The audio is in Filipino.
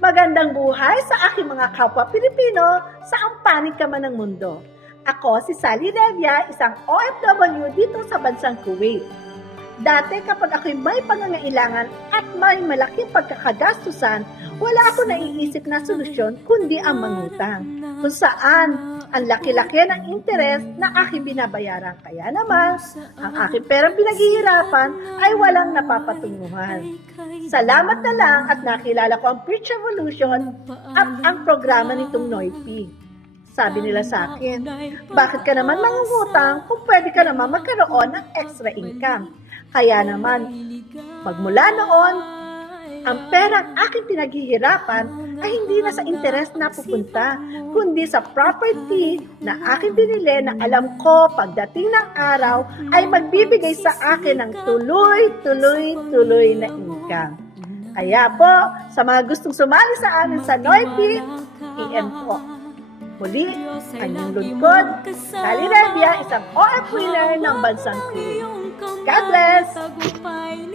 Magandang buhay sa aking mga kapwa Pilipino saan panig ka man ng mundo. Ako si Sally Revia, isang OFW dito sa bansang Kuwait. Dati kapag ako'y may pangangailangan at may malaking pagkakagastusan, wala ako naiisip na solusyon kundi ang mangutang. Kung saan ang laki-laki ng interes na aking binabayaran. Kaya naman, ang aking perang pinaghihirapan ay walang napapatunguhan. Salamat na lang at nakilala ko ang Preach Revolution at ang programa nitong Noypi. Sabi nila sa akin, bakit ka naman mangungutang kung pwede ka naman magkaroon ng extra income? Kaya naman, magmula noon, ang perang aking pinaghihirapan ay hindi na sa interes na pupunta, kundi sa property na aking binili na alam ko pagdating ng araw ay magbibigay sa akin ng tuloy na income. Kaya po, sa mga gustong sumali sa amin sa Noypi, PM po. Muli, ang inyong lingkod, Sally Revia, isang OF winner ng bansang Kuwait. God bless!